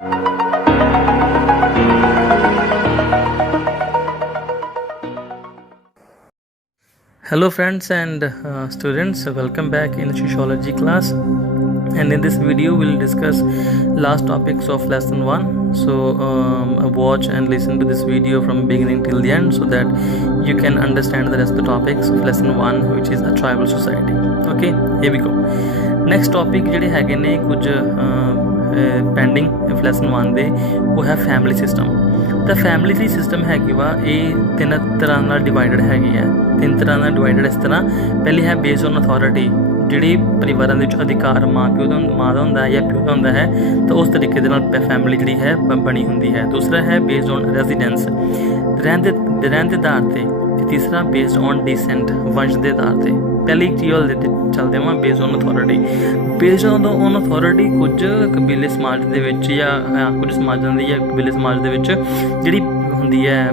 Hello friends and students, welcome back in sociology class, and in this video we'll discuss last topics of lesson 1. So watch and listen to this video from beginning till the end so that you can understand the rest of the topics of lesson 1, which is a tribal society. Okay, here we go. Next topic ਜਿਹੜੇ ਹੈਗੇ ਨੇ ਕੁਝ pending lesson 1 ਦੇ ਉਹ ਹੈ family system. ਤਾਂ family system ਹੈਗੀ ਵਾ ਇਹ 3 ਤਰ੍ਹਾਂ ਨਾਲ ਡਿਵਾਈਡਡ ਹੈਗੀ ਹੈ। 3 ਤਰ੍ਹਾਂ ਨਾਲ ਡਿਵਾਈਡਡ ਇਸ ਤਰ੍ਹਾਂ, ਪਹਿਲੀ ਹੈ ਬੇਸਡ ਔਨ ਅਥੋਰਿਟੀ, ਜਿਹੜੀ ਪਰਿਵਾਰਾਂ ਦੇ ਵਿੱਚ ਅਧਿਕਾਰ ਮਾਂ ਦਾ ਹੁੰਦਾ ਹੈ ਜਾਂ ਪਿਓ ਦਾ ਹੁੰਦਾ ਹੈ, ਤਾਂ ਉਸ ਤਰੀਕੇ ਦੇ ਨਾਲ ਫੈਮਿਲੀ ਜਿਹੜੀ ਹੈ ਬਣੀ ਹੁੰਦੀ ਹੈ। ਦੂਸਰਾ ਹੈ ਬੇਸਡ ਔਨ ਰੈਜ਼ੀਡੈਂਸ, ਰਹਿਣ ਦੇ ਆਧਾਰ 'ਤੇ। ਤੀਸਰਾ ਬੇਸਡ ਔਨ ਡੀਸੈਂਟ, ਵੰਸ਼ ਦੇ ਆਧਾਰ 'ਤੇ। ਪਹਿਲੀ ਚੀਜ਼ ਵੱਲ ਚੱਲਦੇ ਹਾਂ based on authority. Based on authority ਕੁਝ ਕਬੀਲੇ ਸਮਾਜ ਦੇ ਵਿੱਚ ਜਾਂ ਕੁਝ ਸਮਾਜਾਂ ਦੀ ਜਾਂ ਕਬੀਲੇ ਸਮਾਜ ਦੇ ਵਿੱਚ ਜਿਹੜੀ ਹੁੰਦੀ ਹੈ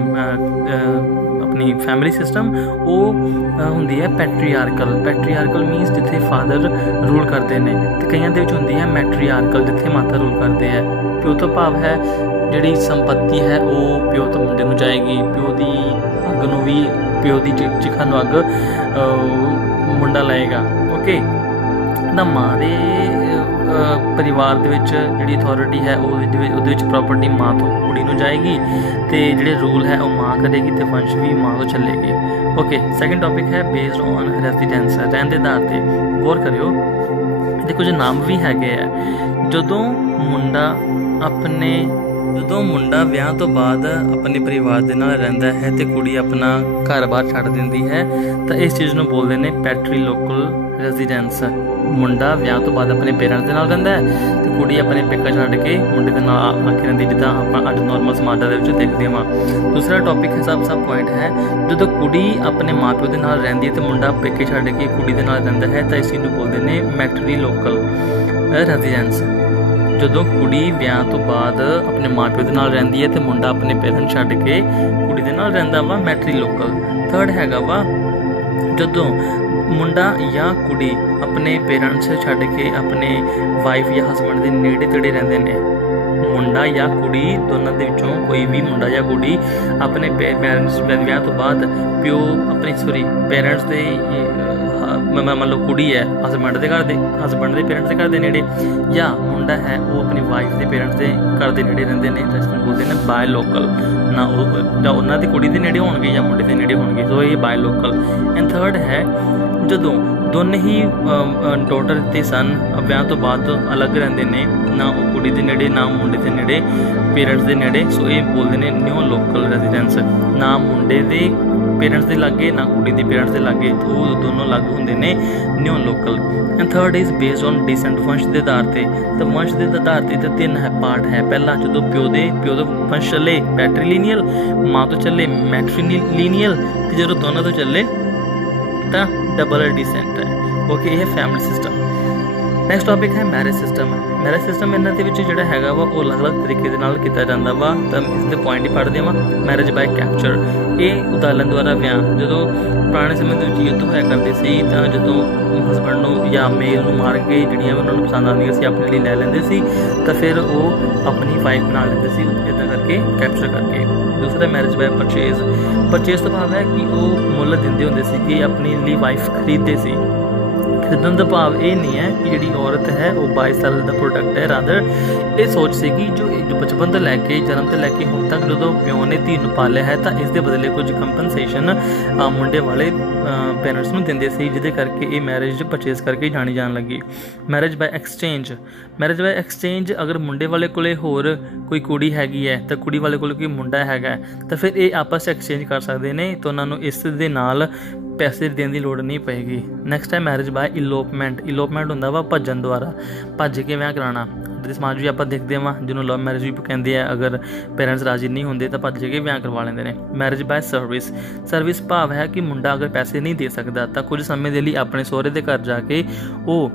ਆਪਣੀ ਫੈਮਿਲੀ ਸਿਸਟਮ, ਉਹ ਹੁੰਦੀ ਹੈ ਪੈਟਰੀਆਰਕਲ ਮੀਨਸ ਜਿੱਥੇ ਫਾਦਰ ਰੂਲ ਕਰਦੇ ਨੇ, ਅਤੇ ਕਈਆਂ ਦੇ ਵਿੱਚ ਹੁੰਦੀ ਹੈ ਮੈਟਰੀਆਰਕਲ ਜਿੱਥੇ ਮਾਤਾ ਰੂਲ ਕਰਦੇ ਹੈ। ਪਿਓ ਤੋਂ ਭਾਵ ਹੈ ਜਿਹੜੀ ਸੰਪਤੀ ਹੈ ਉਹ ਪਿਓ ਤੋਂ ਮੁੰਡੇ ਨੂੰ ਜਾਏਗੀ, ਪਿਓ ਦੀ ਅੱਗ ਨੂੰ ਵੀ ਪਿਓ ਦੀ ਚਿਖਾ ਨੂੰ ਅੱਗ ਮੁੰਡਾ ਲਾਏਗਾ। ਓਕੇ, ਤਾਂ ਮਾਂ ਦੇ ਪਰਿਵਾਰ ਦੇ ਵਿੱਚ ਜਿਹੜੀ ਅਥੋਰਿਟੀ ਹੈ ਉਹਦੇ ਵਿੱਚ ਪ੍ਰੋਪਰਟੀ ਮਾਂ ਤੋਂ ਕੁੜੀ ਨੂੰ ਜਾਏਗੀ, ਅਤੇ ਜਿਹੜੇ ਰੂਲ ਹੈ ਉਹ ਮਾਂ ਕਰੇਗੀ ਅਤੇ ਵੰਸ਼ ਵੀ ਮਾਂ ਤੋਂ ਚੱਲੇਗੀ। ਓਕੇ, ਸੈਕਿੰਡ ਟੋਪਿਕ ਹੈ ਬੇਸਡ ਔਨ ਰੈਜ਼ੀਡੈਂਸ, ਰਹਿਣ ਦੇ ਆਧਾਰ 'ਤੇ। ਗੌਰ ਕਰਿਓ, ਇਹਦੇ ਕੁਝ ਨਾਮ ਵੀ ਹੈਗੇ ਆ। ਜਦੋਂ ਮੁੰਡਾ ਵਿਆਹ ਤੋਂ ਬਾਅਦ ਆਪਣੇ ਪਰਿਵਾਰ ਦੇ ਨਾਲ ਰਹਿੰਦਾ ਹੈ ਅਤੇ ਕੁੜੀ ਆਪਣਾ ਘਰ-ਬਾਰ ਛੱਡ ਦਿੰਦੀ ਹੈ, ਤਾਂ ਇਸ ਚੀਜ਼ ਨੂੰ ਬੋਲਦੇ ਨੇ ਪੈਟਰੀਲੋਕਲ ਰੈਜ਼ੀਡੈਂਸ। ਮੁੰਡਾ ਵਿਆਹ ਤੋਂ ਬਾਅਦ ਆਪਣੇ ਪੇਰੈਂਟਸ ਦੇ ਨਾਲ ਰਹਿੰਦਾ ਹੈ ਅਤੇ ਕੁੜੀ ਆਪਣੇ ਪੇਕਾ ਛੱਡ ਕੇ ਮੁੰਡੇ ਦੇ ਨਾਲ ਆ ਕੇ ਰਹਿੰਦੀ, ਜਿੱਦਾਂ ਆਪਾਂ ਅੱਜ ਨੋਰਮਲ ਸਮਾਜਾਂ ਦੇ ਵਿੱਚ ਦੇਖਦੇ ਹਾਂ। ਦੂਸਰਾ ਟੌਪਿਕ ਹੈ ਸਭ ਪੁਆਇੰਟ ਹੈ, ਜਦੋਂ ਕੁੜੀ ਆਪਣੇ ਮਾਂ ਪਿਓ ਦੇ ਨਾਲ ਰਹਿੰਦੀ ਹੈ ਅਤੇ ਮੁੰਡਾ ਪੇਕੇ ਛੱਡ ਕੇ ਕੁੜੀ ਦੇ ਨਾਲ ਰਹਿੰਦਾ ਹੈ, ਤਾਂ ਇਸ ਚੀਜ਼ ਨੂੰ ਬੋਲਦੇ ਨੇ ਮੈਟਰੀਲੋਕਲ ਰੈਜ਼ੀਡੈਂਸ। ਜਦੋਂ ਕੁੜੀ ਵਿਆਹ ਤੋਂ ਬਾਅਦ ਆਪਣੇ ਮਾਂ ਪਿਓ ਦੇ ਨਾਲ ਰਹਿੰਦੀ ਹੈ ਅਤੇ ਮੁੰਡਾ ਆਪਣੇ ਪੇਰੈਂਟਸ ਛੱਡ ਕੇ ਕੁੜੀ ਦੇ ਨਾਲ ਰਹਿੰਦਾ ਵਾ, ਮੈਟਰੀਲੋਕਲ। ਥਰਡ ਹੈਗਾ ਵਾ ਜਦੋਂ ਮੁੰਡਾ ਜਾਂ ਕੁੜੀ ਆਪਣੇ ਪੇਰੈਂਟਸ ਛੱਡ ਕੇ ਆਪਣੇ ਵਾਈਫ ਜਾਂ ਹਸਬੈਂਡ ਦੇ ਨੇੜੇ ਤੇੜੇ ਰਹਿੰਦੇ ਨੇ। ਮੁੰਡਾ ਜਾਂ ਕੁੜੀ ਦੋਨਾਂ ਦੇ ਵਿੱਚੋਂ ਕੋਈ ਵੀ ਮੁੰਡਾ ਜਾਂ ਕੁੜੀ ਆਪਣੇ ਪੇਰੈਂਟਸ ਵਿਆਹ ਤੋਂ ਬਾਅਦ ਪੇਰੈਂਟਸ ਦੇ ਮੰਨ ਲਓ ਕੁੜੀ ਹੈ ਹਸਬੈਂਡ ਦੇ ਪੇਰੈਂਟਸ ਦੇ ਘਰ ਦੇ ਨੇੜੇ, ਜਾਂ ਮੁੰਡਾ ਹੈ ਉਹ ਆਪਣੀ ਵਾਈਫ ਦੇ ਪੇਰੈਂਟਸ ਦੇ ਘਰ ਦੇ ਨੇੜੇ ਰਹਿੰਦੇ ਨੇ, ਤਾਂ ਇਸ ਨੂੰ ਬੋਲਦੇ ਨੇ ਬਾਏ ਲੋਕਲ। ਨਾ ਉਹ ਜਾਂ ਉਹਨਾਂ ਦੀ ਕੁੜੀ ਦੇ ਨੇੜੇ ਹੋਣਗੇ ਜਾਂ ਮੁੰਡੇ ਦੇ ਨੇੜੇ ਹੋਣਗੇ, ਸੋ ਇਹ ਬਾਏ ਲੋਕਲ। ਐਂਡ ਥਰਡ ਹੈ ਜਦੋਂ ਦੋਨੇ ਹੀ ਡਾਟਰ ਅਤੇ ਸਨ ਵਿਆਹ ਤੋਂ ਬਾਅਦ ਅਲੱਗ ਰਹਿੰਦੇ ਨੇ, ਨਾ ਉਹ ਕੁੜੀ ਦੇ ਨੇੜੇ ਨਾ ਮੁੰਡੇ ਦੇ ਨੇੜੇ ਪੇਰੈਂਟਸ ਦੇ ਨੇੜੇ, ਸੋ ਇਹ ਬੋਲਦੇ ਨੇ ਨਿਊ ਲੋਕਲ ਰੈਜ਼ੀਡੈਂਸ। ਨਾ ਮੁੰਡੇ ਦੇ ਪੇਰੈਂਟਸ ਦੇ ਲਾਗੇ ਨਾ ਕੁੜੀ ਦੇ ਪੇਰੈਂਟਸ ਦੇ ਲਾਗੇ, ਉਹ ਦੋਨੋਂ ਅਲੱਗ ਹੁੰਦੇ ਨੇ, new local. And third is based on decent, ਵੰਸ਼ ਦੇ ਆਧਾਰ 'ਤੇ। ਤਾਂ ਵੰਸ਼ ਦੇ ਆਧਾਰ 'ਤੇ ਤਾਂ 3 ਪਾਰਟ ਹੈ। ਪਹਿਲਾ ਜਦੋਂ ਪਿਓ ਤੋਂ ਵੰਸ਼ ਚੱਲੇ ਪੈਟਰੀਲੀਨੀਅਲ, ਮਾਂ ਤੋਂ ਚੱਲੇ ਮੈਟਰੀਲੀਨੀਅਲ, ਅਤੇ ਜਦੋਂ ਦੋਨਾਂ ਤੋਂ ਚੱਲੇ ਤਾਂ ਡਬਲ ਡੀਸੈਂਟ ਹੈ। ਓਕੇ, ਇਹ ਫੈਮਿਲੀ ਸਿਸਟਮ। ਨੈਕਸਟ ਟੌਪਿਕ ਹੈ ਮੈਰਿਜ ਸਿਸਟਮ। ਮੈਰਿਜ ਸਿਸਟਮ ਇਹਨਾਂ ਦੇ ਵਿੱਚ ਜਿਹੜਾ ਹੈਗਾ ਵਾ ਉਹ ਅਲੱਗ-ਅਲੱਗ ਤਰੀਕੇ ਦੇ ਨਾਲ ਕੀਤਾ ਜਾਂਦਾ ਵਾ, ਤਾਂ ਇਸ ਦੇ ਪੁਆਇੰਟ ਹੀ ਪੜ੍ਹਦੇ ਹਾਂ। ਮੈਰਿਜ ਬਾਏ ਕੈਪਚਰ, ਇਹ ਉਦਾਲਨ ਦੁਆਰਾ ਵਿਆਹ। ਜਦੋਂ ਪੁਰਾਣੇ ਸਮੇਂ ਦੇ ਵਿੱਚ ਯੁੱਧ ਹੋਇਆ ਕਰਦੇ ਸੀ, ਤਾਂ ਜਦੋਂ ਹਸਬੈਂਡ ਨੂੰ ਜਾਂ ਮੇਲ ਨੂੰ ਮਾਰ ਕੇ ਜਿਹੜੀਆਂ ਉਹਨਾਂ ਨੂੰ ਪਸੰਦ ਆਉਂਦੀਆਂ ਸੀ ਆਪਣੇ ਲਈ ਲੈ ਲੈਂਦੇ ਸੀ, ਤਾਂ ਫਿਰ ਉਹ ਆਪਣੀ ਵਾਈਫ ਬਣਾ ਲੈਂਦੇ ਸੀ, ਇੱਦਾਂ ਕਰਕੇ ਕੈਪਚਰ ਕਰਕੇ। ਦੂਸਰਾ ਮੈਰਿਜ ਬਾਏ ਪਰਚੇਜ਼ ਤੋਂ ਭਾਵ ਹੈ ਕਿ ਉਹ ਮੁੱਲ ਦਿੰਦੇ ਹੁੰਦੇ ਸੀ ਕਿ ਆਪਣੀ ਲਈ ਵਾਈਫ ਖਰੀਦਦੇ ਸੀ। ਖਰੀਦਣ ਦਾ ਭਾਵ ਇਹ ਨਹੀਂ ਹੈ ਕਿ ਜਿਹੜੀ ਔਰਤ ਹੈ ਉਹ 22 ਸਾਲ ਦਾ ਪ੍ਰੋਡਕਟ ਹੈ, ਰਾਦਰ ਇਹ ਸੋਚ ਸੀਗੀ ਜੋ ਬਚਪਨ ਤੋਂ ਲੈ ਕੇ ਜਨਮ ਤੋਂ ਲੈ ਕੇ ਹੁਣ ਤੱਕ ਜਦੋਂ ਪਿਓ ਨੇ ਧੀ ਨੂੰ ਪਾਲਿਆ ਹੈ, ਤਾਂ ਇਸ ਦੇ ਬਦਲੇ ਕੁਝ ਕੰਪਨਸੇਸ਼ਨ ਮੁੰਡੇ ਵਾਲੇ ਪੇਰੈਂਟਸ ਨੂੰ ਦਿੰਦੇ ਸੀ, ਜਿਹਦੇ ਕਰਕੇ ਇਹ ਮੈਰਿਜ ਪਰਚੇਜ਼ ਕਰਕੇ ਜਾਣੀ ਜਾਣ ਲੱਗੀ। ਮੈਰਿਜ ਬਾਏ ਐਕਸਚੇਂਜ, ਅਗਰ ਮੁੰਡੇ ਵਾਲੇ ਕੋਲੇ ਹੋਰ ਕੋਈ ਕੁੜੀ ਹੈਗੀ ਹੈ ਤਾਂ ਕੁੜੀ ਵਾਲੇ ਕੋਲ ਕੋਈ ਮੁੰਡਾ ਹੈਗਾ, ਤਾਂ ਫਿਰ ਇਹ ਆਪਸ 'ਚ ਐਕਸਚੇਂਜ ਕਰ ਸਕਦੇ ਨੇ, ਤਾਂ ਉਹਨਾਂ ਨੂੰ ਇਸ ਦੇ ਨਾਲ ਪੈਸੇ ਦੇਣ ਦੀ ਲੋੜ ਨਹੀਂ ਪਏਗੀ। ਨੈਕਸਟ ਹੈ ਮੈਰਿਜ ਬਾਏ ਇਲੋਪਮੈਂਟ ਹੁੰਦਾ ਵਾ ਭੱਜਣ ਦੁਆਰਾ, ਭੱਜ ਕੇ ਵਿਆਹ ਕਰਾਉਣਾ। ਦੇ ਸਮਾਜ ਵੀ ਆਪਾਂ ਦੇਖਦੇ ਹਾਂ ਜਿਹਨੂੰ ਲਵ ਮੈਰਿਜ ਵੀ ਕਹਿੰਦੇ ਆ। ਅਗਰ ਪੇਰੈਂਟਸ ਰਾਜੀ ਨਹੀਂ ਹੁੰਦੇ ਤਾਂ ਭੱਜ ਕੇ ਵਿਆਹ ਕਰਵਾ ਲੈਂਦੇ ਨੇ। ਮੈਰਿਜ ਬਾਏ ਸਰਵਿਸ ਭਾਵ ਹੈ ਕਿ ਮੁੰਡਾ ਅਗਰ ਪੈਸੇ ਨਹੀਂ ਦੇ ਸਕਦਾ ਤਾਂ ਕੁਝ ਸਮੇਂ ਦੇ ਲਈ ਆਪਣੇ ਸਹੁਰੇ ਦੇ ਘਰ ਜਾ ਕੇ ਉਹ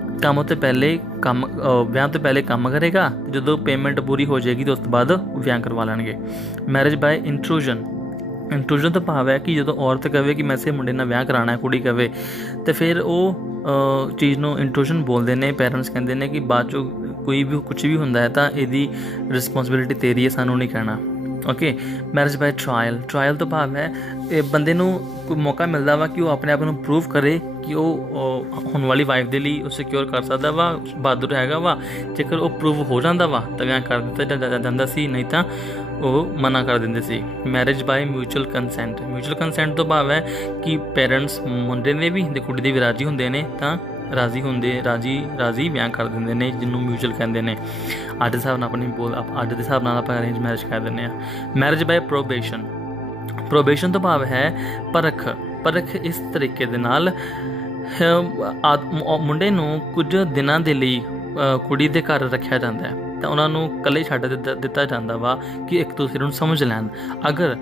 ਵਿਆਹ ਤੋਂ ਪਹਿਲੇ ਕੰਮ ਕਰੇਗਾ, ਜਦੋਂ ਪੇਮੈਂਟ ਪੂਰੀ ਹੋ ਜਾਏਗੀ ਤਾਂ ਉਸ ਤੋਂ ਬਾਅਦ ਵਿਆਹ ਕਰਵਾ ਲੈਣਗੇ। ਮੈਰਿਜ ਬਾਏ ਇੰਟਰੂਜਨ ਤੋਂ ਭਾਵ ਹੈ ਕਿ ਜਦੋਂ ਔਰਤ ਕਹੇ ਕਿ ਮੈਂ ਇਸੇ ਮੁੰਡੇ ਨਾਲ ਵਿਆਹ ਕਰਾਉਣਾ ਹੈ, ਕੁੜੀ ਕਹੇ, ਤਾਂ ਫਿਰ ਉਹ ਚੀਜ਼ ਨੂੰ ਇੰਟਰੂਸ਼ਨ ਬੋਲਦੇ ਨੇ। ਪੈਰੈਂਟਸ ਕਹਿੰਦੇ ਨੇ ਕਿ ਬਾਅਦ 'ਚੋਂ ਕੋਈ ਵੀ ਕੁਛ ਵੀ ਹੁੰਦਾ ਹੈ ਤਾਂ ਇਹਦੀ ਰਿਸਪੌਂਸਿਬਿਲਿਟੀ ਤੇਰੀ ਹੈ, ਸਾਨੂੰ ਨਹੀਂ ਕਹਿਣਾ। Okay, marriage by trial. Trial ਤੋਂ ਭਾਵ ਹੈ ਇਹ ਬੰਦੇ ਨੂੰ ਕੋਈ ਮੌਕਾ ਮਿਲਦਾ ਵਾ ਕਿ ਉਹ ਆਪਣੇ ਆਪ ਨੂੰ ਪ੍ਰੂਵ ਕਰੇ ਕਿ ਉਹ ਹੋਣ ਵਾਲੀ ਵਾਈਫ ਦੇ ਲਈ ਉਹ ਸਿਕਿਉਰ ਕਰ ਸਕਦਾ ਵਾ, ਬਹਾਦਰ ਹੈਗਾ ਵਾ। ਜੇਕਰ ਉਹ ਪ੍ਰੂਵ ਹੋ ਜਾਂਦਾ ਵਾ ਤਾਂ ਵਿਆਹ ਕਰ ਦਿੱਤਾ ਜਾਂਦਾ ਸੀ, ਨਹੀਂ ਤਾਂ ਉਹ ਮਨਾ ਕਰ ਦਿੰਦੇ ਸੀ। Marriage by mutual consent. Mutual consent ਤੋਂ ਭਾਵ ਹੈ ਕਿ ਪੇਰੈਂਟਸ ਮੁੰਡੇ ਦੇ ਵੀ ਅਤੇ ਕੁੜੀ ਦੇ ਵੀ ਰਾਜੀ ਹੁੰਦੇ ਨੇ ਤਾਂ ਰਾਜ਼ੀ ਵਿਆਹ ਕਰ ਦਿੰਦੇ ਨੇ, ਜਿਹਨੂੰ ਮਿਊਚੁਅਲ ਕਹਿੰਦੇ ਨੇ। ਅੱਜ ਦੇ ਹਿਸਾਬ ਨਾਲ ਆਪਾਂ ਅਰੇਂਜ ਮੈਰਿਜ ਕਰ ਦਿੰਦੇ ਹਾਂ। Marriage bye probation. ਪ੍ਰੋਬੇਸ਼ਨ ਤੋਂ ਭਾਵ ਹੈ ਪਰਖ। ਇਸ ਤਰੀਕੇ ਦੇ ਨਾਲ ਮੁੰਡੇ ਨੂੰ ਕੁਝ ਦਿਨਾਂ ਦੇ ਲਈ ਕੁੜੀ ਦੇ ਘਰ ਰੱਖਿਆ ਜਾਂਦਾ ਹੈ ਤਾਂ ਉਹਨਾਂ ਨੂੰ ਇਕੱਲੇ ਛੱਡ ਦਿੱਤਾ ਜਾਂਦਾ ਵਾ ਕਿ ਇੱਕ ਦੂਸਰੇ ਨੂੰ ਸਮਝ ਲੈਣ। ਅਗਰ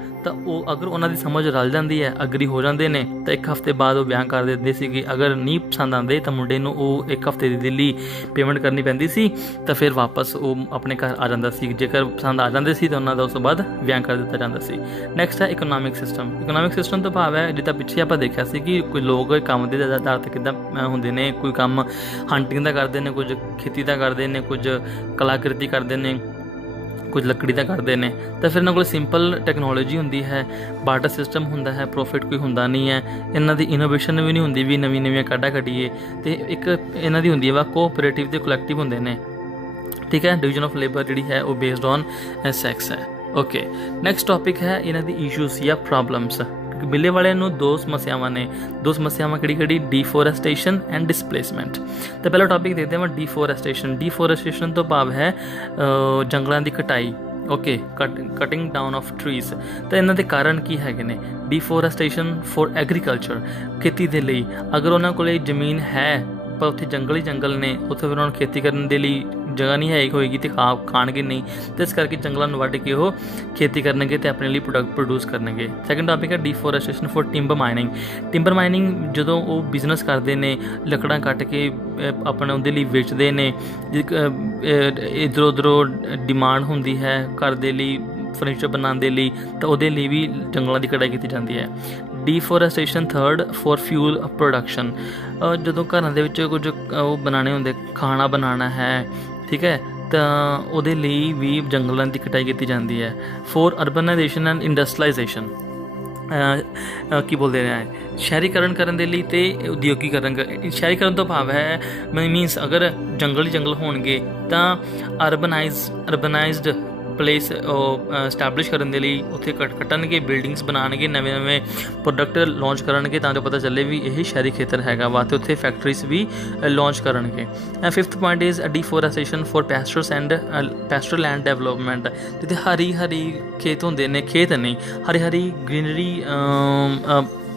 ਉਹਨਾਂ ਦੀ ਸਮਝ ਰਲ ਜਾਂਦੀ ਹੈ, ਅਗਰੀ ਹੋ ਜਾਂਦੇ ਨੇ ਤਾਂ 1 ਹਫ਼ਤੇ ਬਾਅਦ ਉਹ ਵਿਆਹ ਕਰ ਦਿੰਦੇ ਸੀਗੇ। ਅਗਰ ਨਹੀਂ ਪਸੰਦ ਆਉਂਦੇ ਤਾਂ ਮੁੰਡੇ ਨੂੰ ਉਹ 1 ਹਫ਼ਤੇ ਦੀ ਲਈ ਪੇਮੈਂਟ ਕਰਨੀ ਪੈਂਦੀ ਸੀ ਤਾਂ ਫਿਰ ਵਾਪਸ ਉਹ ਆਪਣੇ ਘਰ ਆ ਜਾਂਦਾ ਸੀ। ਜੇਕਰ ਪਸੰਦ ਆ ਜਾਂਦੇ ਸੀ ਤਾਂ ਉਹਨਾਂ ਦਾ ਉਸ ਤੋਂ ਬਾਅਦ ਵਿਆਹ ਕਰ ਦਿੱਤਾ ਜਾਂਦਾ ਸੀ। ਨੈਕਸਟ ਹੈ ਇਕਨੋਮਿਕ ਸਿਸਟਮ। ਇਕਨੋਮਿਕ ਸਿਸਟਮ ਤੋਂ ਭਾਵ ਹੈ ਜਿੱਦਾਂ ਪਿੱਛੇ ਆਪਾਂ ਦੇਖਿਆ ਸੀ ਕਿ ਕੋਈ ਲੋਕ ਕੰਮ ਦੇ ਆਧਾਰ 'ਤੇ ਕਿੱਦਾਂ ਹੁੰਦੇ ਨੇ। ਕੋਈ ਕੰਮ ਹੰਟਿੰਗ ਦਾ ਕਰਦੇ ਨੇ, ਕੁਝ ਖੇਤੀ ਦਾ ਕਰਦੇ ਨੇ, ਕੁਝ ਕਲਾਕ੍ਰਿਤੀ ਕਰਦੇ ਨੇ, ਕੁਝ ਲੱਕੜੀ ਦਾ ਕਰਦੇ ਨੇ। ਤਾਂ ਫਿਰ ਇਹਨਾਂ ਕੋਲ ਸਿੰਪਲ ਟੈਕਨੋਲੋਜੀ ਹੁੰਦੀ ਹੈ, ਬਾਰਟਰ ਸਿਸਟਮ ਹੁੰਦਾ ਹੈ, ਪ੍ਰੋਫਿਟ ਕੋਈ ਹੁੰਦਾ ਨਹੀਂ ਹੈ। ਇਹਨਾਂ ਦੀ ਇਨੋਵੇਸ਼ਨ ਵੀ ਨਹੀਂ ਹੁੰਦੀ ਵੀ ਨਵੀਆਂ ਕਾਢਾਂ ਕੱਢੀਏ। ਅਤੇ ਇੱਕ ਇਹਨਾਂ ਦੀ ਹੁੰਦੀ ਹੈ ਵਾ ਕੋਆਪਰੇਟਿਵ ਅਤੇ ਕਲੈਕਟਿਵ ਹੁੰਦੇ ਨੇ। ਠੀਕ ਹੈ, ਡਿਵੀਜ਼ਨ ਆਫ ਲੇਬਰ ਜਿਹੜੀ ਹੈ ਉਹ ਬੇਸਡ ਔਨ ਸੈਕਸ ਹੈ। ਓਕੇ, ਨੈਕਸਟ ਟੌਪਿਕ ਹੈ ਇਹਨਾਂ ਦੀ ਇਸ਼ੂਜ਼ ਜਾਂ ਪ੍ਰੋਬਲਮਸ। ਬਿੱਲੇ ਵਾਲਿਆਂ ਨੂੰ 2 ਸਮੱਸਿਆਵਾਂ ਨੇ। 2 ਸਮੱਸਿਆਵਾਂ ਕਿਹੜੀ? ਡੀਫੋਰੈਸਟੇਸ਼ਨ ਐਂਡ ਡਿਸਪਲੇਸਮੈਂਟ। ਤਾਂ ਪਹਿਲਾ ਟੌਪਿਕ ਦੇਖਦੇ ਹਾਂ ਡੀਫੋਰੈਸਟੇਸ਼ਨ। ਡੀਫੋਰੈਸਟੇਸ਼ਨ ਤੋਂ ਭਾਵ ਹੈ ਜੰਗਲਾਂ ਦੀ ਕਟਾਈ। Okay, cutting down of trees. ਤਾਂ ਇਹਨਾਂ ਦੇ ਕਾਰਨ ਕੀ ਹੈਗੇ ਨੇ? ਡੀਫੋਰੈਸਟੇਸ਼ਨ ਫॉर ਐਗਰੀਕਲਚਰ, ਖੇਤੀ ਦੇ ਲਈ। ਅਗਰ ਉਹਨਾਂ ਕੋਲ ਜ਼ਮੀਨ ਹੈ ਪਰ ਉੱਥੇ ਜੰਗਲ ਨੇ, ਉੱਥੇ ਫਿਰ ਉਹਨਾਂ ਨੂੰ ਖੇਤੀ ਕਰਨ ਦੇ ਲਈ ਜਗ੍ਹਾ ਨਹੀਂ ਹੋਏਗੀ ਅਤੇ ਖਾਣਗੇ ਨਹੀਂ, ਅਤੇ ਇਸ ਕਰਕੇ ਜੰਗਲਾਂ ਨੂੰ ਵੱਢ ਕੇ ਉਹ ਖੇਤੀ ਕਰਨਗੇ ਅਤੇ ਆਪਣੇ ਲਈ ਪ੍ਰੋਡਿਊਸ ਕਰਨਗੇ। ਸੈਕਿੰਡ ਟੌਪਿਕ ਹੈ deforestation for timber mining. Timber mining ਜਦੋਂ ਉਹ ਬਿਜ਼ਨਸ ਕਰਦੇ ਨੇ, ਲੱਕੜਾਂ ਕੱਟ ਕੇ ਆਪਣੇ ਉਹਦੇ ਲਈ ਵੇਚਦੇ ਨੇ। ਇੱਧਰੋਂ ਉੱਧਰੋਂ ਡਿਮਾਂਡ ਹੁੰਦੀ ਹੈ ਘਰ ਦੇ ਲਈ, ਫਰਨੀਚਰ ਬਣਾਉਣ ਦੇ ਲਈ, ਤਾਂ ਉਹਦੇ ਲਈ ਵੀ ਜੰਗਲਾਂ ਦੀ ਕਟਾਈ ਕੀਤੀ ਜਾਂਦੀ ਹੈ। ਡੀਫੋਰੈਸਟੇਸ਼ਨ ਥਰਡ ਫॉर ਫਿਊਲ ਪ੍ਰੋਡਕਸ਼ਨ। ਜਦੋਂ ਘਰਾਂ ਦੇ ਵਿੱਚ ਕੁਝ ਉਹ ਬਣਾਉਣੇ ਹੁੰਦੇ, ਖਾਣਾ ਬਣਾਉਣਾ ਹੈ, ਠੀਕ ਹੈ, ਤਾਂ ਉਹਦੇ ਲਈ ਵੀ ਜੰਗਲਾਂ ਦੀ ਕਟਾਈ ਕੀਤੀ ਜਾਂਦੀ ਹੈ। For urbanisation and industrialisation. ਕੀ ਬੋਲਦੇ ਨੇ, ਸ਼ਹਿਰੀਕਰਨ ਕਰਨ ਦੇ ਲਈ ਅਤੇ ਉਦਯੋਗੀਕਰਨ। ਸ਼ਹਿਰੀਕਰਨ ਤੋਂ ਭਾਵ ਹੈ ਮੀਨਸ ਅਗਰ ਜੰਗਲ ਹੋਣਗੇ ਤਾਂ ਅਰਬਨਾਈਜ਼ਡ ਪਲੇਸ ਸਟੈਬਲਿਸ਼ ਕਰਨ ਦੇ ਲਈ ਉੱਥੇ ਕੱਟਣਗੇ, ਬਿਲਡਿੰਗਸ ਬਣਾਉਣਗੇ, ਨਵੇਂ ਪ੍ਰੋਡਕਟ ਲਾਂਚ ਕਰਨਗੇ ਤਾਂ ਜੋ ਪਤਾ ਚੱਲੇ ਵੀ ਇਹ ਸ਼ਹਿਰੀ ਖੇਤਰ ਹੈਗਾ ਵਾ, ਅਤੇ ਉੱਥੇ ਫੈਕਟਰੀਜ਼ ਵੀ ਲਾਂਚ ਕਰਨਗੇ। Fifth point is deforestation for pastures and pastoral land development. ਜਿੱਥੇ ਹਰੀ ਖੇਤ ਹੁੰਦੇ ਨੇ, ਖੇਤ ਨਹੀਂ, ਹਰੀ ਗ੍ਰੀਨਰੀ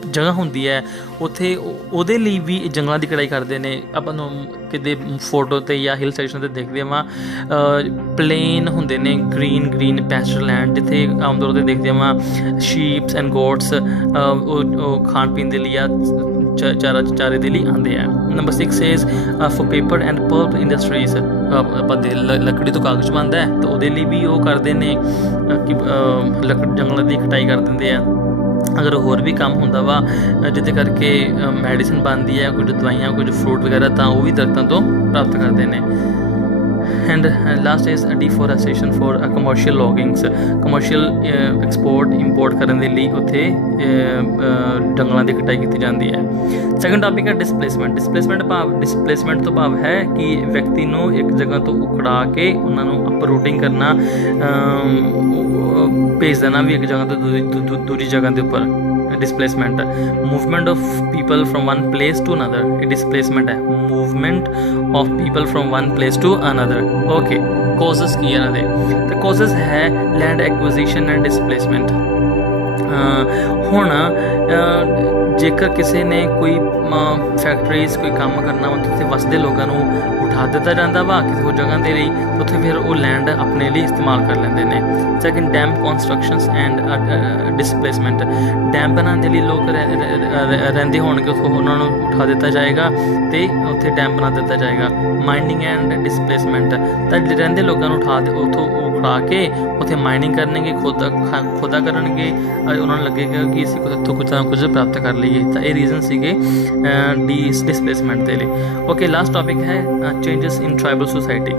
ਜਗ੍ਹਾ ਹੁੰਦੀ ਹੈ, ਉੱਥੇ ਉਹਦੇ ਲਈ ਵੀ ਜੰਗਲਾਂ ਦੀ ਕਟਾਈ ਕਰਦੇ ਨੇ। ਆਪਾਂ ਨੂੰ ਕਿਤੇ ਫੋਟੋ 'ਤੇ ਜਾਂ ਹਿਲ ਸਟੇਸ਼ਨ 'ਤੇ ਦੇਖਦੇ ਹਾਂ ਪਲੇਨ ਹੁੰਦੇ ਨੇ, ਗ੍ਰੀਨ ਪੈਸਟਰ ਲੈਂਡ, ਜਿੱਥੇ ਆਮ ਤੌਰ 'ਤੇ ਦੇਖਦੇ ਹਾਂ ਸ਼ੀਪਸ ਐਂਡ ਗੋਟਸ ਉਹ ਖਾਣ ਪੀਣ ਦੇ ਲਈ ਜਾਂ ਚਾਰੇ ਦੇ ਲਈ ਆਉਂਦੇ ਆ। Number 6 is for paper and pulp industries. ਆਪਾਂ ਲੱਕੜੀ ਤੋਂ ਕਾਗਜ਼ ਬਣਦਾ ਹੈ ਤਾਂ ਉਹਦੇ ਲਈ ਵੀ ਉਹ ਕਰਦੇ ਨੇ ਕਿ ਜੰਗਲਾਂ ਦੀ ਕਟਾਈ ਕਰ ਦਿੰਦੇ ਆ। ਅਗਰ ਹੋਰ ਵੀ ਕੰਮ ਹੁੰਦਾ ਵਾ ਜਿਹਦੇ ਕਰਕੇ ਮੈਡੀਸਨ ਬਣਦੀ ਹੈ, ਕੁਝ ਦਵਾਈਆਂ, ਕੁਝ ਫਰੂਟ ਵਗੈਰਾ, ਤਾਂ ਉਹ ਵੀ ਦਰਖਤਾਂ ਤੋਂ ਪ੍ਰਾਪਤ ਕਰਦੇ ਨੇ। And last is deforestation for commercial loggings. Commercial export import ਕਰਨ ਦੇ ਲਈ ਉੱਥੇ ਜੰਗਲਾਂ ਦੀ ਕਟਾਈ ਕੀਤੀ ਜਾਂਦੀ ਹੈ। ਸੈਕਿੰਡ ਟੌਪਿਕ ਹੈ ਡਿਸਪਲੇਸਮੈਂਟ ਤੋਂ ਭਾਵ ਹੈ ਕਿ ਵਿਅਕਤੀ ਨੂੰ ਇੱਕ ਜਗ੍ਹਾ ਤੋਂ ਉਖੜਾ ਕੇ ਉਹਨਾਂ ਨੂੰ ਅਪਰੂਟਿੰਗ ਕਰਨਾ, ਭੇਜ ਦੇਣਾ ਵੀ ਇੱਕ ਜਗ੍ਹਾ ਤੋਂ ਦੂਜੀ ਜਗ੍ਹਾ ਦੇ ਉੱਪਰ। Displacement movement of people from one place to another, ये डिस्प्लेसमेंट है, movement of people from one place to another. Okay, causes की है ना, तो कॉजेस है लैंड एक्विजिशन एंड डिस्प्लेसमेंट। हुण जेकर किसी ने कोई फैक्ट्रीज कोई काम करना, उत्थे वसदे लोगों को उठा उठा दिता जाता वा किसी होर जगह दे लई, उत्थे फिर वो लैंड अपने लिए इस्तेमाल कर लेंदे ने। Second, dam constructions and displacement. Dam बनाने के लिए लोग रहिंदे होणगे, उत्थों उन्हां नूं उठा दिता जाएगा तो उत्थे डैम बना दिता जाएगा। माइनिंग एंड डिसप्लेसमेंट, तो रहिंदे लोगों नूं उठा उत्थों उठा के उत्थे माइनिंग करनगे, खोदा करनगे, उन्होंने लगेगा कि असीं इत्थों कुछ ना कुछ प्राप्त कर लीए। तो ये रीजन सीगे डिसप्लेसमेंट के लिए। ओके, लास्ट टॉपिक है changes in tribal society.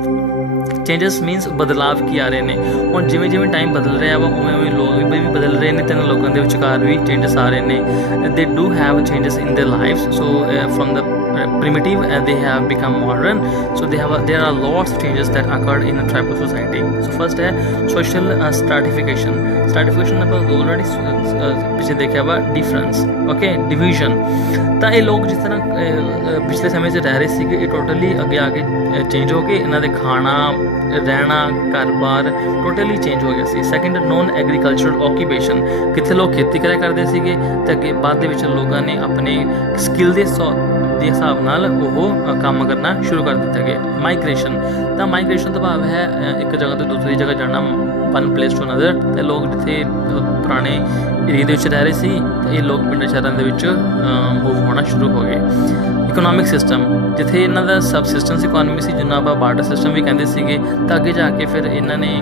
Changes मीनस बदलाव की आ रहे हैं। हुण जिवें जिवें टाइम बदल रहा वा उवें उवें लोग भी बदल रहे हैं, तो इन्हां लोगों के विचकार भी चेंजेस आ रहे हैं। They do have changes in their lifes, so from the primitive they have become modern, so there are lots of changes that occurred in a tribal society. So first है social stratification ਆਪਾਂ already ਪਿੱਛੇ ਦੇਖਿਆ ਵਾ difference, okay, division। ਤਾਂ ਇਹ ਲੋਕ ਜਿਸ ਤਰ੍ਹਾਂ ਪਿਛਲੇ ਸਮੇਂ 'ਚ ਰਹਿ ਰਹੇ ਸੀਗੇ, ਇਹ ਟੋਟਲੀ ਅੱਗੇ ਆ ਕੇ ਚੇਂਜ ਹੋ ਕੇ ਇਹਨਾਂ ਦੇ ਖਾਣਾ ਰਹਿਣਾ ਘਰ-ਬਾਰ ਟੋਟਲੀ ਚੇਂਜ ਹੋ ਗਿਆ ਸੀ। ਸੈਕਿੰਡ, ਨੋਨ ਐਗਰੀਕਲਚਰਲ ਆਕੂਪੇਸ਼ਨ, ਕਿੱਥੇ ਲੋਕ ਖੇਤੀ ਕਰਿਆ ਕਰਦੇ ਸੀਗੇ ਤੇ ਅੱਗੇ ਬਾਅਦ ਦੇ ਵਿੱਚ ਲੋਕਾਂ ਨੇ ਆਪਣੇ ਸਕਿੱਲ ਦੇ हिसाब नाल वो काम करना शुरू कर दिता गया। माइग्रेशन, तो माइग्रेशन का भाव है एक जगह तो दूसरी जगह जाना, वन प्लेस टू अनदर। तो लोग जिथे पुराने एरिए रह रहे थे, तो ये लोग पिंड शहरों मूव होना शुरू हो गए। इकोनॉमिक सिस्टम, जिथे इन्हों का सबसिस्टेंस इकोनॉमी से, जिन्होंने आप बार्टर सिस्टम भी कहते थे, तो अगे जाके फिर इन्होंने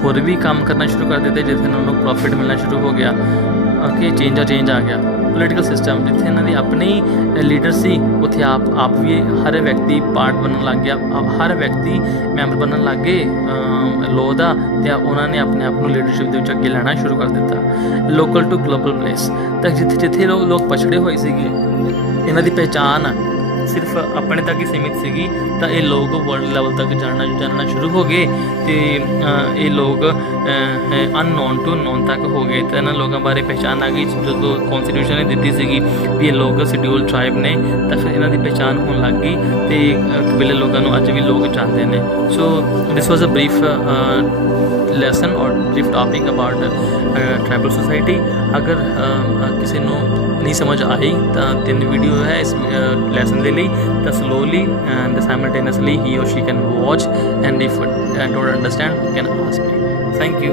होर भी काम करना शुरू कर दिते, जिथे इन्होंने प्रॉफिट मिलना शुरू हो गया। ओके, चेंज आ गया। पोलिटिकल सिस्टम, जिथे इन्हों की अपनी लीडर सी, उत्थे आप भी हर व्यक्ति पार्ट बनन लग गया, हर व्यक्ति मैंबर बनन लग गए लॉ का, तो उन्होंने अपने आप को लीडरशिप के अगे लैना शुरू कर दिता। लोकल टू ग्लोबल प्लेस, तो जिथे जिथे लोग पछड़े हुए थे, इन्हों की पहचान सिर्फ अपने तक ही सीमित सी, तो ये लोग वर्ल्ड लेवल तक जानना शुरू हो गए, तो ये लोग अननोन टू नोन तक हो गए। तो इन्होंने लोगों बारे पहचान आ गई, जो तो कॉन्स्टिट्यूशन ने दी सी भी ये लोग शेड्यूल ट्राइब ने, तो फिर इन्हों की पहचान होने लग गई, तो कबीले लोगों को अज भी लोग जानते हैं। So this was a brief lesson और brief topic about tribal society. अगर किसी को नहीं समझ आई तो 3 वीडियो है इस लेसन के लिए, तो स्लोली एंड साइमल्टेनियसली ही और she can watch, and if don't understand can ask me. Thank you.